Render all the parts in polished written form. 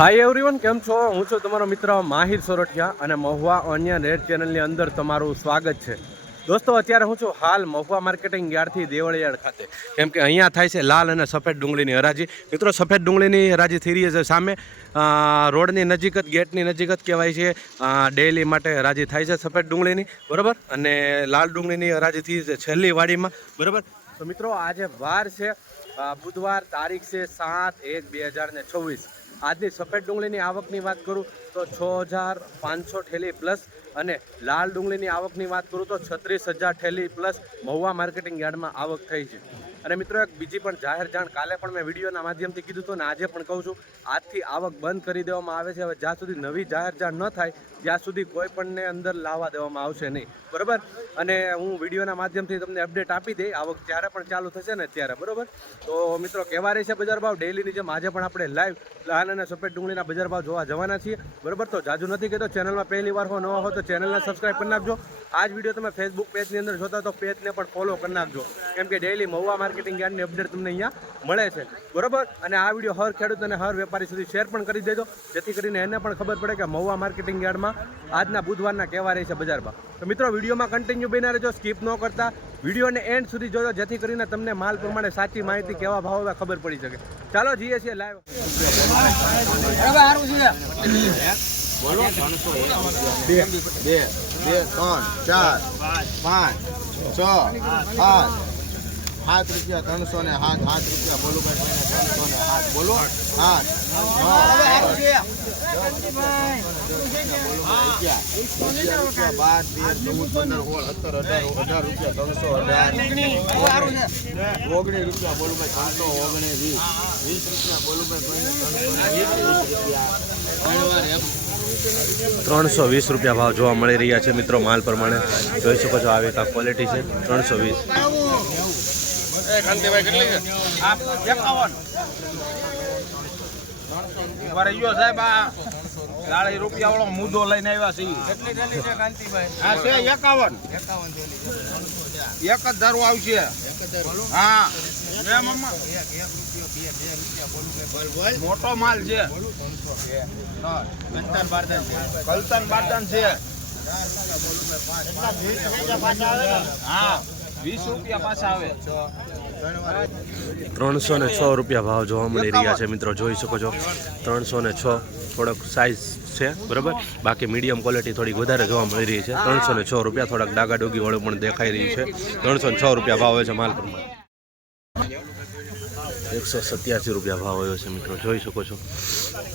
Hi everyone, કેમ છો? હું છું તમારો મિત્ર માહિર સોરઠિયા અને મહુવા ઓનિયન રેડ ચેનલની અંદર તમારું સ્વાગત છે. દોસ્તો, અત્યારે હું છું હાલ મહુવા માર્કેટિંગ યાર્ડથી દેવળિયાળ ખાતે, કેમ કે અહીંયા થાય છે લાલ અને સફેદ ડુંગળીની હરાજી. મિત્રો, સફેદ ડુંગળીની હરાજી થઈ રહી છે સામે રોડની નજીક જ, ગેટની નજીક જ કહેવાય છે. ડેલી માટે હરાજી થાય છે સફેદ ડુંગળીની, બરાબર. અને લાલ ડુંગળીની હરાજી થઈ છે છેલ્લી વાડીમાં, બરાબર. તો મિત્રો, આજે વાર છે બુધવાર, તારીખ છે 7/1/2024. આજની સફેદ ડુંગળીની આવકની વાત કરું તો 6,500 ઠેલી પ્લસ, અને લાલ ડુંગળીની આવકની વાત કરું તો 36,000 ઠેલી પ્લસ મહુવા માર્કેટિંગ યાર્ડમાં આવક થઈ છે. અને મિત્રો, એક બીજી પણ જાહેર જાણ કાલે પણ મેં વિડીયોના માધ્યમથી કીધું હતું, ને આજે પણ કહું છું, આજથી આવક બંધ કરી દેવામાં આવે છે. હવે જ્યાં સુધી નવી જાહેર જાણ ન થાય ત્યાં સુધી કોઈ પણને અંદર લાવવા દેવામાં આવશે નહીં, બરાબર. અને હું વિડીયોના માધ્યમથી તમને અપડેટ આપી દઈ આવક જ્યારે પણ ચાલુ થશે ને ત્યારે, બરાબર. તો મિત્રો, કહેવા રહી છે બજાર ભાવ ડેલીની જેમ આજે પણ આપણે લાઈવ લાલ અને સફેદ ડુંગળીના બજાર ભાવ જોવા જવાના છીએ, બરાબર. તો જાજુ નથી કહેતો, ચેનલમાં પહેલી વાર હો, નવા હો તો ચેનલને સબસ્ક્રાઈબ કરી નાખજો. આ જ વિડીયો તમે ફેસબુક પેજની અંદર જોતા તો પેજને પણ ફોલો કરી નાખજો, કેમ કે ડેલી મહુવા માર્કેટિંગ યાર્ડની અપડેટ તમને અહીંયા મળે છે, બરાબર. અને આ વિડીયો હર ખેડૂત અને હર વેપારી સુધી શેર પણ કરી દેજો, જેથી કરીને એને પણ ખબર પડે કે મહુવા માર્કેટિંગ યાર્ડમાં આજના બુધવારના કહેવા રહી છે બજાર ભાવ. તો મિત્રો, વિડીયોમાં કન્ટિન્યુ બન્યા રહેજો, સ્કીપ ન કરતા વિડીયોને એન્ડ સુધી જોજો, જેથી કરીને તમને માલ પ્રમાણે સાચી માહિતી કેવા ભાવ હવે ખબર પડી શકે. ચાલો જઈએ છીએ લાઈવ. બોલો 300 1 2 3 4 5 6 8 7 રૂપિયા 307 7 રૂપિયા બોલું ભાઈ 307 બોલો 8 ₹320 ભાવ જોવા મળી રહ્યા છે મિત્રો. માલ પ્રમાણે જોઈ શકો છો, આવી કા ક્વોલિટી છે. 320 રૂપિયા વાળો મુદ્દો લઈને આવ્યા છે. હા છે 51 એક જ ધારો આવશે. હા મોટો માલ છે. કલતન બારદાન છે. હા 20 રૂપિયા પાછા આવે. ₹306 ભાવ જોવા મળી રહ્યા છે મિત્રો. જોઈ શકો છો 306. થોડોક સાઇઝ છે, બરાબર. બાકી મીડિયમ ક્વોલિટી થોડીક વધારે જોવા મળી રહી છે. ₹306. થોડાક ડાગાડોગી વાળું પણ દેખાઈ રહ્યું છે. ₹306 ભાવ હોય છે માલ પ્રમાણે. ₹187 ભાવ આવ્યો છે મિત્રો. જોઈ શકો છો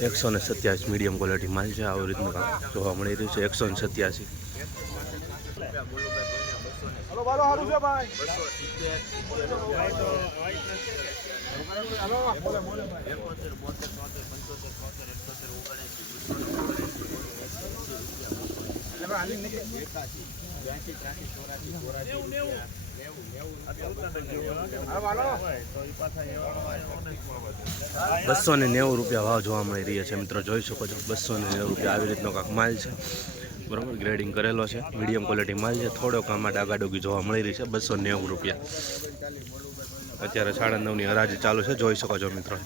127 મીડિયમ ક્વોલિટી માલ છે. આવી રીતનું કામ જોવા મળી રહ્યું છે. 187. ₹290 ભાવ જોવા મળી રહ્યા છે મિત્રો. જોઈ શકો છો 290 આવી રીતનો કાંક માલ છે, બરાબર. ગ્રેડિંગ કરેલો છે, મીડિયમ ક્વોલિટી માલ છે. થોડોક આમાં ડાગાડોગી જોવા મળી રહી છે. ₹290. અત્યારે 9:30ની હરાજી ચાલુ છે, જોઈ શકો છો મિત્રો.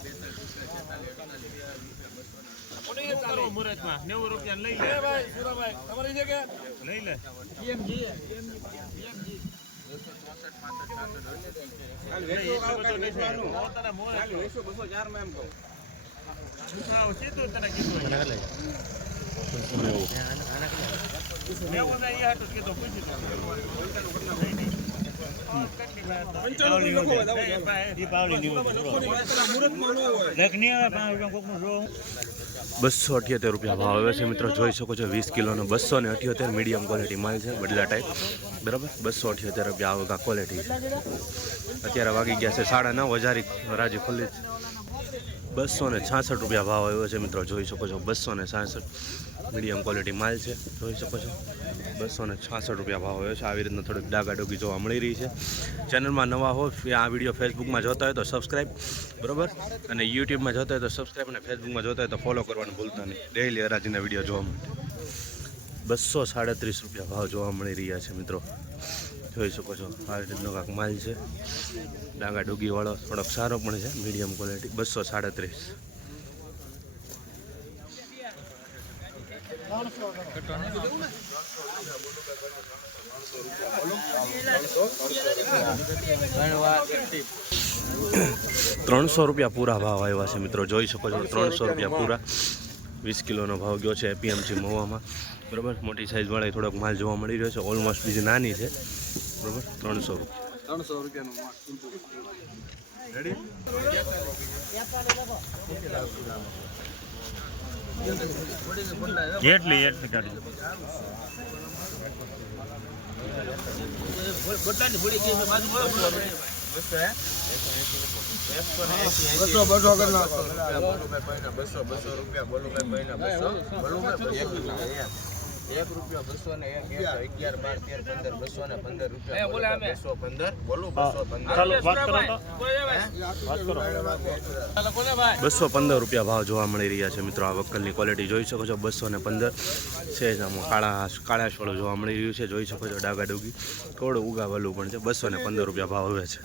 ₹278 ભાવ આવ્યો છે મિત્રો. જોઈ શકો છો 20 કિલોનો 278 મીડિયમ ક્વોલિટી માલ છે, બદલા ટાઈપ, બરાબર. ₹278 આવક આ ક્વોલિટી છે. અત્યારે વાગી ગયા છે 9:30. હજારી હરાજી ખુલ્લી છે. ₹266 ભાવ આવ્યો છે મિત્રો. જોઈ શકો છો 266 મીડિયમ ક્વોલિટી માલ છે. જોઈ શકો છો ₹266 ભાવ આવ્યો છે. આવી રીતના થોડીક ડાગાડોગી જોવા મળી રહી છે. ચેનલમાં નવા હો, આ વિડીયો ફેસબુકમાં જોતા હોય તો સબસ્ક્રાઈબ, બરાબર. અને યુટ્યુબમાં જોતા હોય તો સબસ્ક્રાઈબ, અને ફેસબુકમાં જોતા હોય તો ફોલો કરવાનું ભૂલતા નહીં ડેઈલી હરાજીના વિડીયો જોવા માટે. ₹237 ભાવ જોવા મળી રહ્યા છે મિત્રો. જોઈ શકો છો આ રીતનો કાંક માલ છે. ડાંગા ડૂગીવાળો થોડોક સારો પણ છે, મીડિયમ ક્વોલિટી. 237. ₹300 પૂરા ભાવ આવ્યા છે મિત્રો, જોઈ શકો છો. ₹300 પૂરા. 20 કિલોનો ભાવ ગયો છે એપીએમસી મહુવામાં. બરાબર, મોટી સાઇઝવાળા થોડોક માલ જોવા મળી રહ્યો છે. ઓલમોસ્ટ બીજી નાની છે. બરાબર, ₹300. એટલી કાઢી બસો કરી નાખો. 200 રૂપિયા બોલું ભાઈ ₹1 200 ને 11 12 13 15 215 બોલું 215 ચાલો વાત કરો તો ₹215 ભાવ જોવા મળી રહ્યા છે મિત્રો. આ વક્કલની ક્વોલિટી જોઈ શકો છો. 215 છે જ. આમાં કાળાશવાળું જોવા મળી રહ્યું છે, જોઈ શકો છો. ડાગાડુગી થોડું ઉગાવેલું પણ છે. ₹215 ભાવ આવે છે.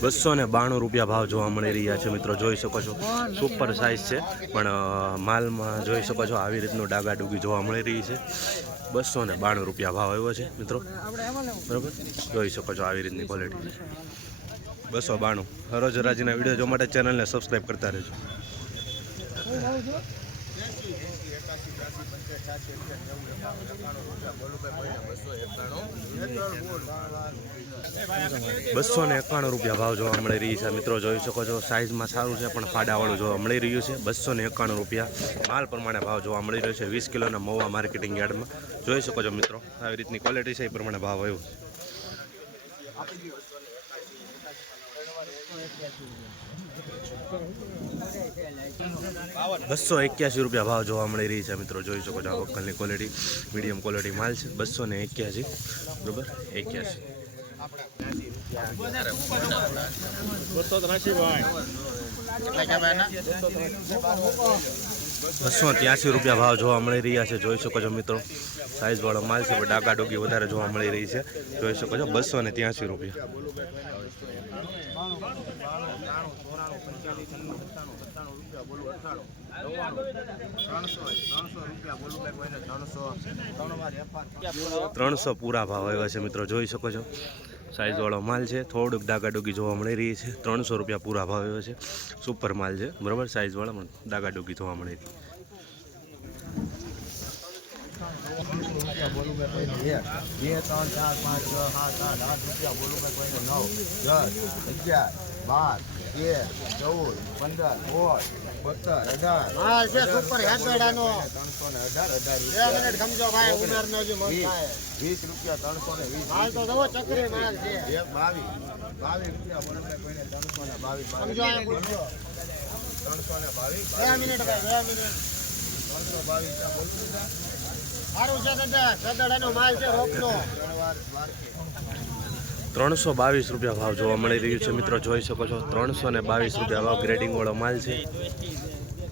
₹292 ભાવ જોવા મળી રહ્યા છે મિત્રો, જોઈ શકો છો. સુપર સાઇઝ છે, પણ માલમાં જોઈ શકો છો આવી રીતનું ડાગાડુગી જોવા મળી રહી છે. ₹292 ભાવ આવ્યો છે મિત્રો. બરાબર, જોઈ શકો છો આવી રીતની ક્વોલિટી. 292. હરોજ હરાજીના વિડીયો જોવા માટે ચેનલને સબસ્ક્રાઈબ કરતા રહેજો. ₹291 ભાવ જોવા મળી રહી છે મિત્રો, જોઈ શકો છો. સાઇઝમાં સારું છે, પણ ફાડાવાળું જોવા મળી રહ્યું છે. ₹291 માલ પ્રમાણે ભાવ જોવા મળી રહ્યો છે. 20 કિલોના મહુવા માર્કેટિંગ યાર્ડમાં જોઈ શકો છો મિત્રો. આવી રીતની ક્વોલિટી છે, એ પ્રમાણે ભાવ આવ્યો છે. ₹281 ભાવ જોવા મળી રહી છે મિત્રો, જોઈ શકો છો. આ વક્કલની ક્વોલિટી મીડિયમ ક્વોલિટી માલ છે. 281. બરાબર, 81. ₹283 ભાવ જોવા મળી રહ્યા છે, જોઈ શકો છો મિત્રો. સાઇઝવાળો માલ છે, પણ ડાગાડોગી વધારે જોવા મળી રહી છે, જોઈ શકો છો. ₹283. ₹300 પૂરા ભાવ આવ્યા છે મિત્રો, જોઈ શકો છો. સાઇઝવાળો માલ છે, થોડુંક ડાગાડુગી જોવા મળી રહી છે. ₹300 પૂરા ભાવ આવ્યો છે. સુપર માલ છે, બરાબર. સાઇઝવાળા પણ ડાગાડુગી જોવા મળી રહી. બોલું ભાઈ કોઈને 1 2 3 4 5 6 7 8 બોલું ભાઈ કોઈને 9 10 11 12 13 14 15 16 17 18 સુપર હેડડાનો 318 મિનિટ સમજો ભાઈ ઉનાળનો જે મન થાય ₹20 320 માલ તો જવો ચકરી માલ છે 22 બોલું ભાઈ કોઈને 322 સમજો આ 322 2 મિનિટ ભાઈ 2 મિનિટ 322 બોલું સારું છે દાદા સદડાનો માલ છે રોકનો ₹322 ભાવ જોવા મળી રહ્યું છે મિત્રો, જોઈ શકો છો. ₹322 ભાવ. ગ્રેડિંગવાળો માલ છે.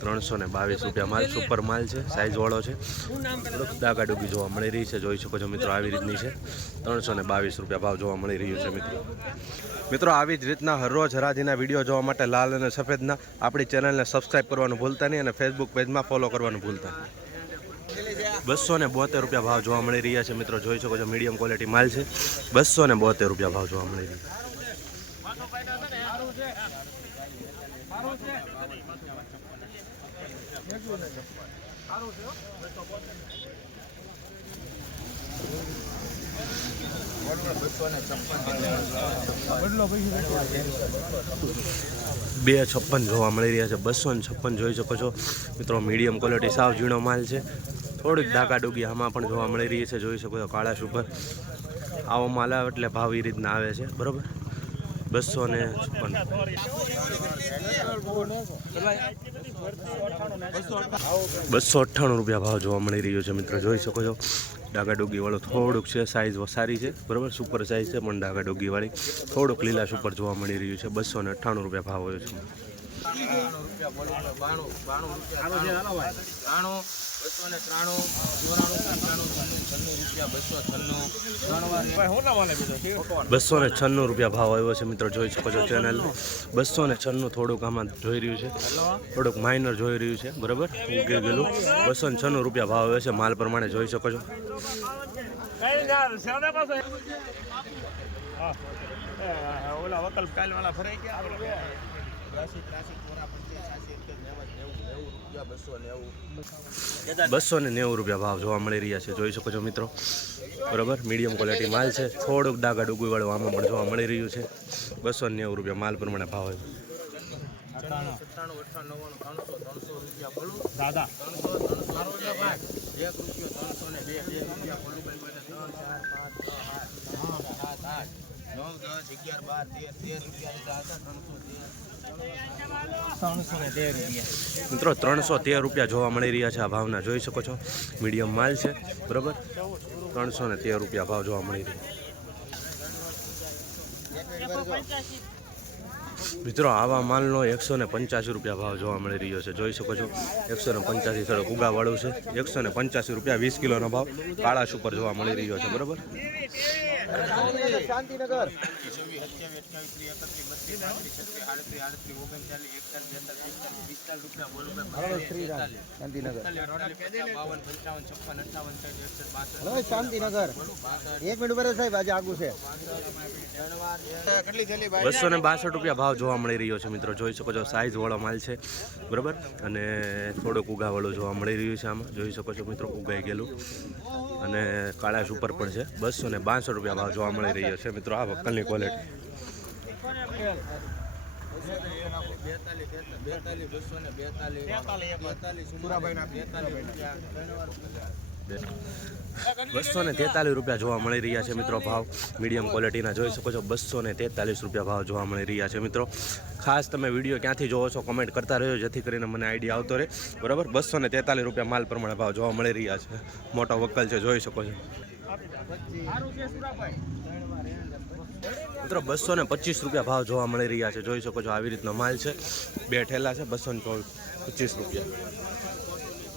₹322 માલ, સુપર માલ છે, સાઇઝવાળો છે. ડાગાડુગી જોવા મળી રહી છે, જોઈ શકો છો મિત્રો. આવી રીતની છે. ₹322 ભાવ જોવા મળી રહ્યું છે મિત્રો. આવી જ રીતના હરરોજ હરાજીના વિડીયો જોવા માટે લાલ અને સફેદના આપણી ચેનલને સબસ્ક્રાઈબ કરવાનું ભૂલતા નહીં, અને ફેસબુક પેજમાં ફોલો કરવાનું ભૂલતા નહીં. ₹272 ભાવ જોવા મળી રહ્યા છે મિત્રો, જોઈ શકો છો. મીડિયમ ક્વોલિટી માલ છે. ₹272 ભાવ જોવા મળી રહ્યા ₹256 જોવા મળી રહ્યા છે. 256 જોઈ શકો છો મિત્રો. મીડિયમ ક્વોલિટી સાવ ઝીણો માલ છે. થોડીક ડાગાડુગી આમાં પણ જોવા મળી રહી છે, જોઈ શકો છો. કાળા સુપર આવો માલ આવે એટલે ભાવ એ રીતના આવે છે, બરાબર. 298 ભાવ જોવા મળી રહ્યો છે મિત્રો, જોઈ શકો છો. ડાગાડુગીવાળો થોડુંક છે, સાઇઝ સારી છે, બરાબર. સુપર સાઇઝ છે, પણ ડાગાડુગીવાળી થોડુંક લીલા સુપર જોવા મળી રહ્યું છે. ₹298 ભાવ આવ્યો છે. રૂપિયા બોલું 92 રૂપિયા 93 296 રૂપિયા ભાવ આવ્યો છે મિત્રો, જોઈ શકો છો ચેનલ 296 થોડુંક આમાં જોઈ રહ્યું છે, થોડુંક માઇનર જોઈ રહ્યું છે બરાબર, ઉગી ગયેલું 296 રૂપિયા ભાવ આવ્યો છે માલ પ્રમાણે જોઈ શકો છો. ઓલા વકલ કાલ વાળા ફરાઈ ગયા 290 રૂપિયા ભાવ જોવા મળી રહ્યા છે, જોઈ શકો છો મિત્રો બરાબર. મીડિયમ ક્વોલિટી માલ છે, થોડુંક ડાગા ડુગુઈ વાળું આમાં પણ જોવા મળી રહ્યું છે. 290 રૂપિયા માલ પ્રમાણે ભાવ આવ્યો. દાદા 313 રૂપિયા જોવા મળી રહ્યા છે આ ભાવના, જોઈ શકો છો. મીડિયમ માલ છે બરાબર, 313 રૂપિયા ભાવ જોવા મળી રહ્યા. મિત્રો આવા માલનો 185 રૂપિયા ભાવ જોવા મળી રહ્યો છે, જોઈ શકો છો. 185 થોડુંક ઉગાવાળું છે, 185 રૂપિયા 20 કિલોનો ભાવ કાળા સુપર જોવા મળી રહ્યો છે બરાબર. શાંતિનગર શાંતિનગર 1 મિનિટ ઉભા રહો સાહેબ, આજે આગું છે. 262 રૂપિયા ભાવ જોવા મળી રહ્યો છે મિત્રો, જોઈ શકો છો. સાઇઝ વાળો માલ છે બરાબર, અને થોડુંક ઉગાવાળું જોવા મળી રહ્યું છે આમાં, જોઈ શકો છો મિત્રો, ઉગાઈ ગયેલું અને કાળા સુપર પણ છે. 262 રૂપિયા ભાવ જોવા મળી રહ્યો છે મિત્રો આ વકલની ક્વોલિટી. ₹243 રૂપિયા જોવા મળી રહ્યા છે મિત્રો ભાવ, મીડિયમ ક્વોલિટીના જોઈ શકો છો. 243 રૂપિયા ભાવ જોવા મળી રહ્યા છે મિત્રો. ખાસ તમે વિડીયો ક્યાંથી જોવો છો કોમેન્ટ કરતા રહેજો, જેથી કરીને મને આઈડિયા આવતો રહે બરાબર. 243 રૂપિયા માલ પ્રમાણે ભાવ જોવા મળી રહ્યા છે. મોટો વકલ છે, જોઈ શકો છો મિત્રો. 225 રૂપિયા ભાવ જોવા મળી રહ્યા છે, જોઈ શકો છો. આવી રીતનો માલ છે, 2 ઠેલા છે, 225 રૂપિયા.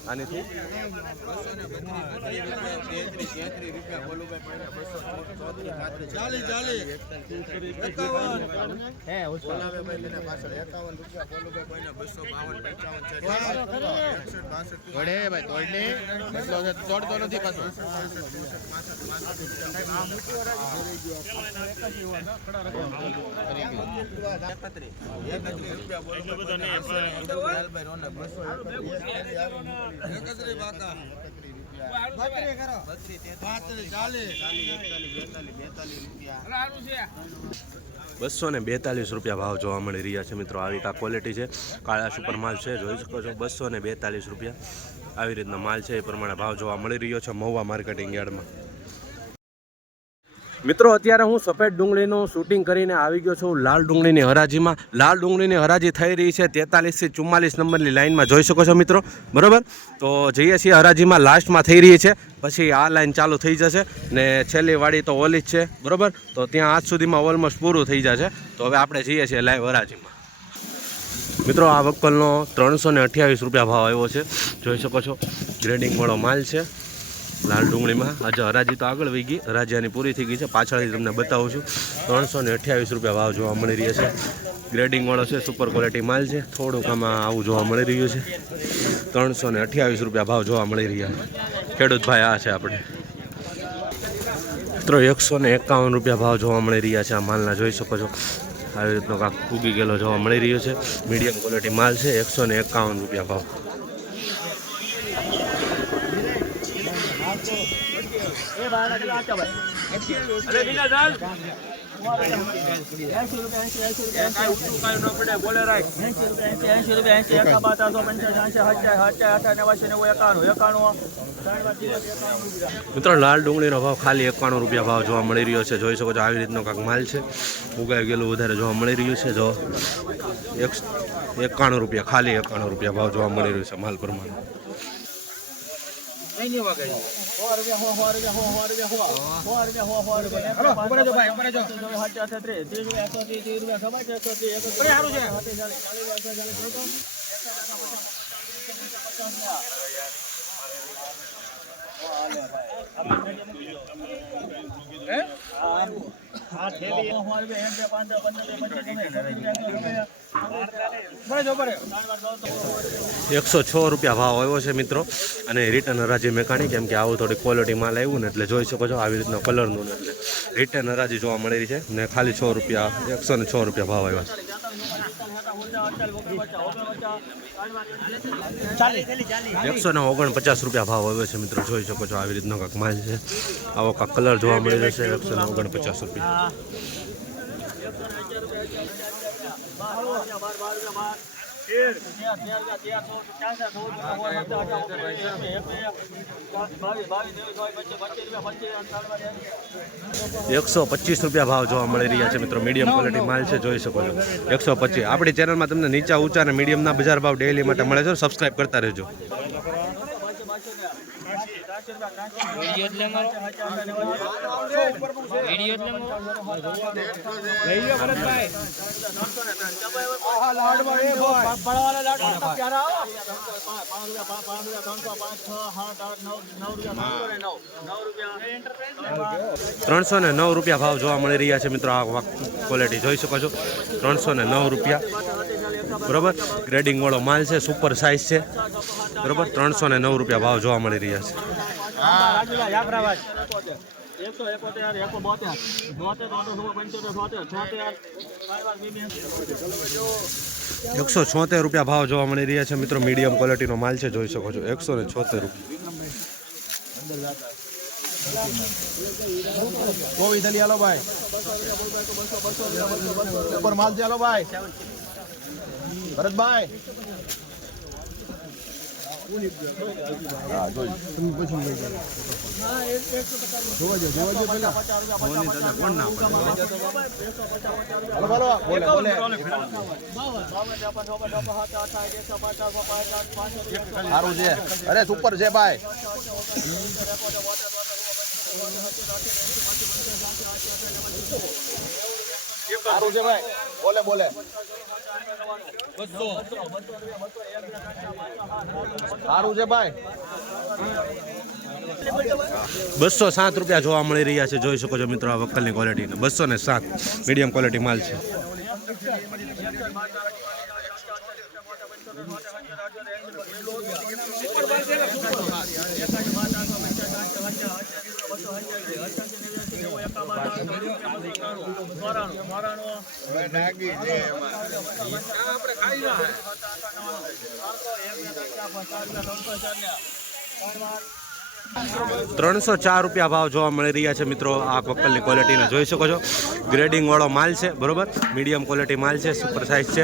આની ₹242 ભાવ જોવા મળી રહ્યા છે મિત્રો. આવી કા ક્વોલિટી છે, કાળા સુપર માલ છે, જોઈ શકો છો. 242 રૂપિયા આવી રીતનો માલ છે, એ પ્રમાણે ભાવ જોવા મળી રહ્યો છે મહુવા માર્કેટિંગ યાર્ડમાં. મિત્રો અત્યારે હું સફેદ ડુંગળીનું શૂટિંગ કરીને આવી ગયો છું લાલ ડુંગળીની હરાજીમાં. લાલ ડુંગળીની હરાજી થઈ રહી છે 43 થી 44 નંબરની લાઇનમાં, જોઈ શકો છો મિત્રો બરાબર. તો જઈએ છીએ હરાજીમાં, લાસ્ટમાં થઈ રહી છે, પછી આ લાઇન ચાલુ થઈ જશે ને છેલ્લી વાડી તો ઓલી જ છે બરાબર. તો ત્યાં આજ સુધીમાં ઓલમોસ્ટ પૂરું થઈ જશે. તો હવે આપણે જઈએ છીએ લાઈવ હરાજીમાં. મિત્રો આ વકલનો 328 રૂપિયા ભાવ આવ્યો છે, જોઈ શકો છો. ગ્રેડિંગ વાળો માલ છે લાલ ડુંગળીમાં. આજે હરાજી તો આગળ વહી ગઈ, હરાજી આની પૂરી થઈ ગઈ છે, પાછળથી તમને બતાવું છું. 328 રૂપિયા ભાવ જોવા મળી રહ્યા છે. ગ્રેડિંગ વાળો છે, સુપર ક્વોલિટી માલ છે, થોડુંક આમાં આવું જોવા મળી રહ્યું છે. 328 રૂપિયા ભાવ જોવા મળી રહ્યા. ખેડૂત ભાઈ આ છે આપણે મિત્રો. 151 રૂપિયા ભાવ જોવા મળી રહ્યા છે આ માલના, જોઈ શકો છો. આવી રીતનો કાંક ઉગી ગયેલો જોવા મળી રહ્યો છે. મીડિયમ ક્વોલિટી માલ છે. 151 રૂપિયા ભાવ. મિત્રો લાલ ડુંગળીનો ભાવ ખાલી 91 રૂપિયા ભાવ જોવા મળી રહ્યો છે, જોઈ શકો છો. આવી રીતનો કાંક માલ છે, ઉગાઈ ગયેલું વધારે જોવા મળી રહ્યું છે. જો 91 રૂપિયા, ખાલી 91 રૂપિયા ભાવ જોવા મળી રહ્યું છે માલ પ્રમાણે. ₹106 ભાવ આવ્યો છે મિત્રો. અને રિટર્ન હરાજી મેકાણી, કેમ કે આવું થોડી ક્વોલિટી માલ આવ્યું ને એટલે જોઈ શકો છો આવી રીતનો કલરનું ને એટલે રિટર્ન હરાજી જોવા મળી રહી છે ને ખાલી ₹106 ભાવ આવ્યા છે. 149 ભાવ આવ્યો છે મિત્રો. જોઈ શકો છો આવી રીતનો કાંક માલ છે. આવો કાંક કલર જોવા મળી રહ્યો છે. ₹149. ₹125 ભાવ જોવા મળી રહ્યા છે મિત્રો. મીડિયમ ક્વોલિટી માલ છે, જોઈ શકો છો. 125. આપણી ચેનલમાં તમને નીચા ઊંચા અને મીડિયમના બજાર ભાવ ડેઈલી માટે મળે છે. સબસ્ક્રાઇબ કરતા રહેજો. ₹309 ભાવ જોવા મળી રહ્યા છે મિત્રો. આ ક્વોલિટી જોઈ શકો છો. ₹309 બરોબર. ગ્રેડિંગ વાળો માલ છે, સુપર સાઇઝ છે બરોબર. ₹309 ભાવ જોવા મળી રહ્યા છે. 176 ભાવ જોવા મળી રહ્યા છે મિત્રો. મીડિયમ ક્વોલિટીનો માલ છે, જોઈ શકો છો. 176. ઉપર માલ ચાલો ભાઈ ભરતભાઈ. સારું છે. અરે સુપર છે ભાઈ. સારું છે ભાઈ. બોલે સારું છે ભાઈ. ₹207 જોવા મળી રહ્યા છે. જોઈ શકો છો મિત્રો આ વકલની ક્વોલિટી. 207 મીડિયમ ક્વોલિટી માલ છે. ₹304 ભાવ જોવા મળી રહ્યા છે મિત્રો. આ વકલની ક્વોલિટીને જોઈ શકો છો. ગ્રેડિંગ વાળો માલ છે બરોબર. મીડિયમ ક્વોલિટી માલ છે, સુપર સાઇઝ છે.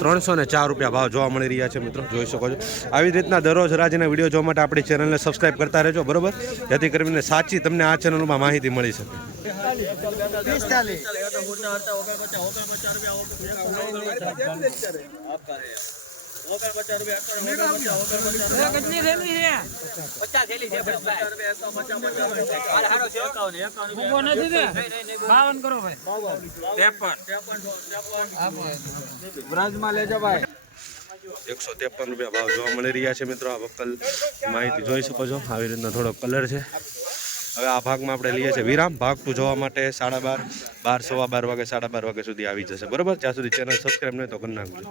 ₹304 ભાવ જોવા મળી રહ્યા છે મિત્રો. જોઈ શકો છો. આવી રીતના દરરોજ હરાજીના વિડીયો જોવા માટે આપણી ચેનલને સબસ્ક્રાઇબ કરતા રહેજો બરોબર. જેથી કરીને સાચી તમને આ ચેનલમાં માહિતી મળી શકે. ₹153 ભાવ જોવા મળી રહ્યા છે મિત્રો. આ વકલ માહિતી જોઈ શકો છો. આવી રીતના થોડો કલર છે. હવે આ ભાગમાં આપણે લઈએ છીએ વિરામ. ભાગ 2 જોવા માટે 12:30, 12, 12:15 વાગે 12:30 વાગે સુધી આવી જશે બરોબર. ત્યાં સુધી ચેનલ સબસ્ક્રાઈબ નહીં તો કરી નાખજો.